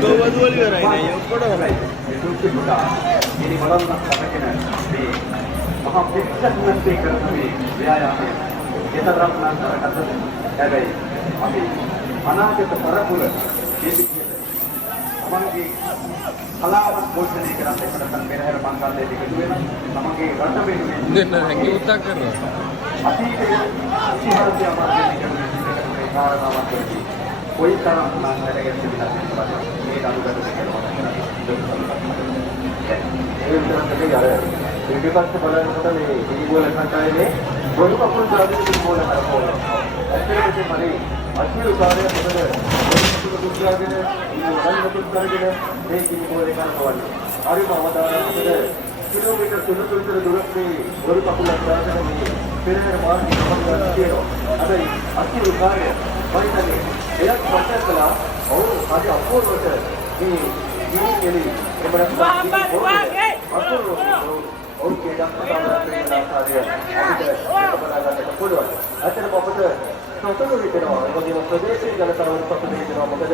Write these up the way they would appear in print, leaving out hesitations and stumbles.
ගෝවදුවලි කරයි නේ ඔක්කොට කරයි. ඒ දුක්ඛ පුතා. ඉනි බලන්න අපගෙන මේ මහා පිටසක්නස්සේ කරන මේ ව්‍යායාමය. ඒතරම් නම් කරකට හැබැයි අපි අනාගත පරපුර මේ විදිහට තමන්ගේ කලාවක් පෝෂණය කරන්න එකට පෙරහැර පන්සල්ලේ එකතු වෙන තමන්ගේ රට වෙනුවෙන් දෙන්න හැකි උත්සාහ කරනවා. අතීතයේ ඉතිහාසය අමාත්‍යයෙන් කරන කාරණාවක් වෙයි. කොයි තරම් නම් වැඩගෙන තිබුණාද මේ අනුගත කරනවා. ඒ විතරක් නෙවෙයි අර පිටිපස්ස බලනකොට මේ දීගෝල කණ්ඩායමේ පොදු කපුල් දාගෙන දීගෝල කරපුවා. ඇත්තටම මේ අසීරු කාර්යය මොකද දුක්ඛාගෙන ඉන්නවලුත් කරගෙන මේ දීගෝල කරපුවා. හරිම අවදානමකට කිලෝමීටර් 3 දුරක් මේ පොදු කපුලක් දාගෙන මේ පෙරහැර මාර්ගය ගමන් කරනවා. අද අසීරු කාර්යය වයිතනේ එයක් මතක් කළා. ඔව් අද අපෝරවට මේ ගිනි කෙලි එබරක් ඔව්ගේ දක්වන ආකාරය අපිට බලාගන්න පුළුවන්. අතන අපිට සතුටු වෙනවා. ඒ වගේම ප්‍රදේශීය ජනතාවට සතුටු වෙනවා. මොකද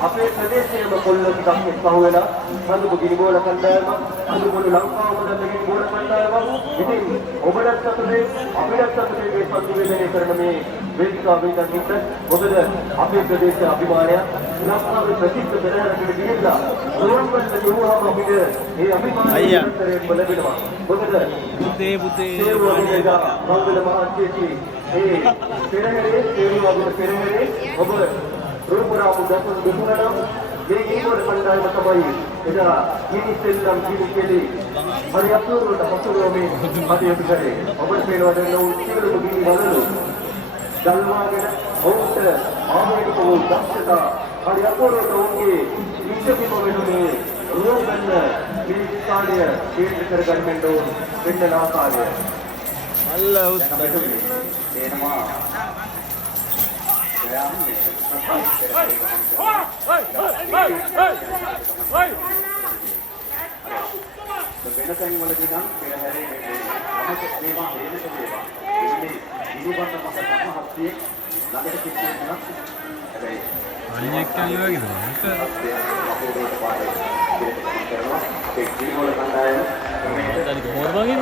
අපේ ප්‍රදේශයේම කොල්ල ටිකක් එක්කහුව වෙලා හඳුබ ගිනිගෝල කණ්ඩායම හඳුබොළු ලංකාවම දැන් ගිනිගෝල කණ්ඩායම ඉතින් ඔබලත් සතුටේ අපිට සතුටේ මේ සංවේදනය කරන මේ වේදිකාවේ දකින්න මොකද අපේ ප්‍රදේශයේ අභිමානය ලංකාවේ ප්‍රසිද්ධ පෙරහැරකට ගිහිල්ලා රෝහල්වල යෝහම අපිට ඒ අභිමානය ලැබෙනවා. මොකද පුතේ මංගල මහත්මිය ඒ පෙරහැරේ තේරුවාගේ පෙරහැරේ ඔබ රූපරාමු දසුන් දුන්නනම් මේ ගිනිගෝල කණ්ඩායම තමයි එදා මිනිස්සෙල්ලම් ගිනිකෙලි හරි අපූර්වට හසුරුවමින් කටයුතු කරේ. ඔබට පේනවා දැන් උන් සියලුම ගිනි වලලු ගල්වාගෙන ඔවුන්ට ආමේක වූ දක්ෂතා හරි අපූර්වට ඔවුන්ගේ විශ්වවිම වෙනුනේ රෝගන්න පිළිස්ථානය කේන්ද්‍ර කරගන්න ඕන වෙන්න ආකාරය අල්ලා උත්තර එනවා. වෙනතෙන් වලදී නම් පෙරහැරේ මේවා හේනක දේවා. මේ ඉනිබන්න මත සමහත්තියේ ළඟට කිච්චෙනවා. හැබැයි අනියක් කියනවා වගේ නේද? ඒ ජීවල කණ්ඩායම තනික මොනවා වගේ